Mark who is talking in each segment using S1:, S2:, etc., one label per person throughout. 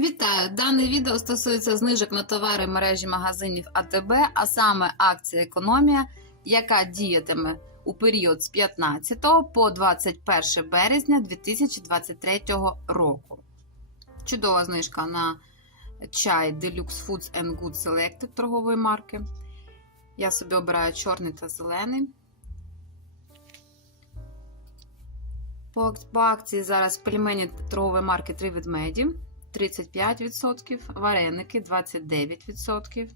S1: Вітаю! Дане відео стосується знижок на товари мережі магазинів АТБ, а саме акція Економія, яка діятиме у період з 15 по 21 березня 2023 року. Чудова знижка на чай Deluxe Foods and Good Selected торгової марки. Я собі обираю чорний та зелений. По, акції зараз пельмені торгової марки 3 ведмеді 35%, вареники 29%.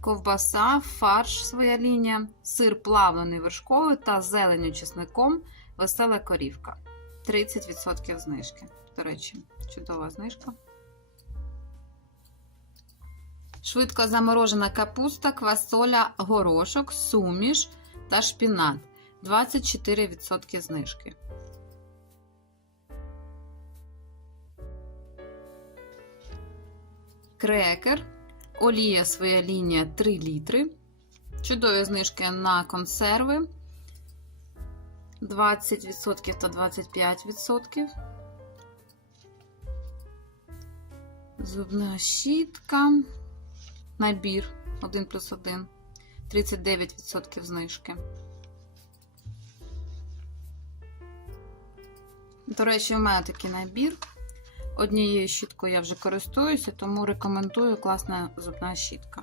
S1: Ковбаса, фарш своя лінія, сир плавлений вершковий та зеленю чесником весела корівка. 30% знижки. До речі, чудова знижка. Швидко заморожена капуста, квасоля, горошок, суміш та шпінат. 24% знижки. Крекер. Олія своя лінія 3 літри. Чудові знижки на консерви. 20% та 25%. Зубна щітка. Набір 1 плюс 1. 39% знижки. До речі, у мене такий набір. Однією щіткою я вже користуюся, тому рекомендую класна зубна щітка.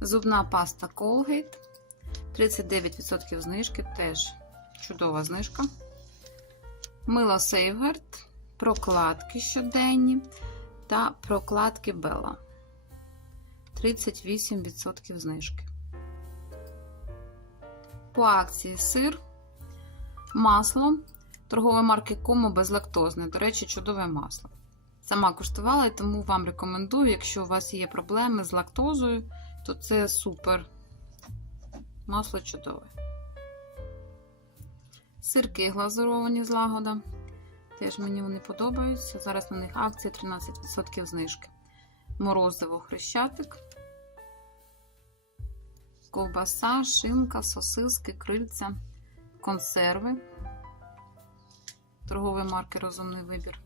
S1: Зубна паста Colgate. 39% знижки, теж чудова знижка. Мило Safeguard, прокладки щоденні та прокладки Bella. 38% знижки. По акції сир, масло торгової марки Комо безлактозне. До речі, чудове масло. Сама куштувала, і тому вам рекомендую, якщо у вас є проблеми з лактозою, то це супер. Масло чудове. Сирки глазуровані з лагода. Теж мені вони подобаються. Зараз на них акція 13% знижки. Морозиво хрещатик. Ковбаса, шинка, сосиски, крильця, консерви торгової марки Розумний вибір.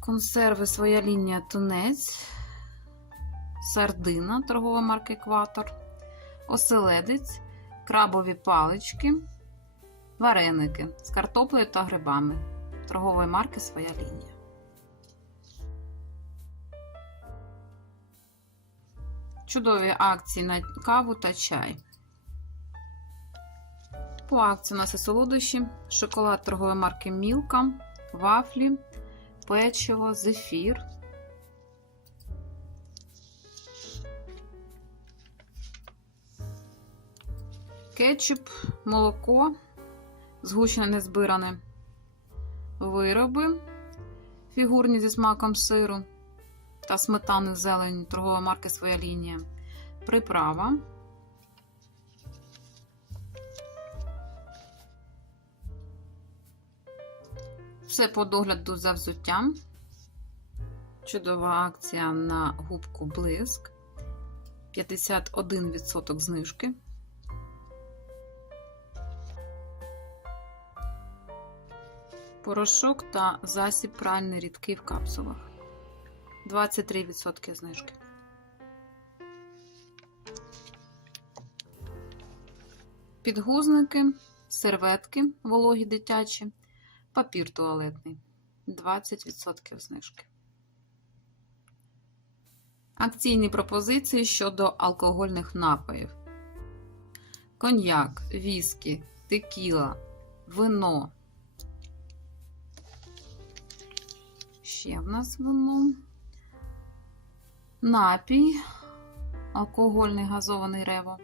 S1: Консерви своя лінія тунець, сардина торгова марки Екватор, оселедець, крабові палички, вареники з картоплею та грибами. Торгової марки своя лінія. Чудові акції на каву та чай. По акції у нас і солодощі, шоколад торгової марки Мілка, вафлі, печиво, зефір. Кетчуп, молоко, згущене незбиране, вироби, фігурні зі смаком сиру та сметани зелені торгової марки Своя лінія, приправа. Все по догляду за взуттям. Чудова акція на губку блиск. 51% знижки. Порошок та засіб пральний рідкий в капсулах. 23% знижки. Підгузники, серветки вологі дитячі. Папір туалетний 20% знижки. Акційні пропозиції щодо алкогольних напоїв: коньяк, віскі, текіла, вино. Ще в нас вино. Напій, алкогольний газований рево.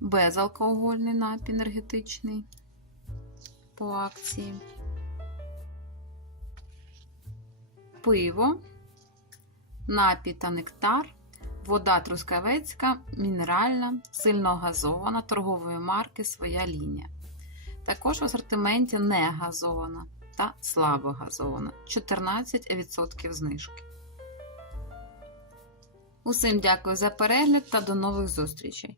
S1: Безалкогольний напій енергетичний по акції. Пиво, напій та нектар, вода трускавецька, мінеральна, сильно газована торгової марки Своя лінія. Також в асортименті не газована та слабо газована 14% знижки. Усім дякую за перегляд та до нових зустрічей!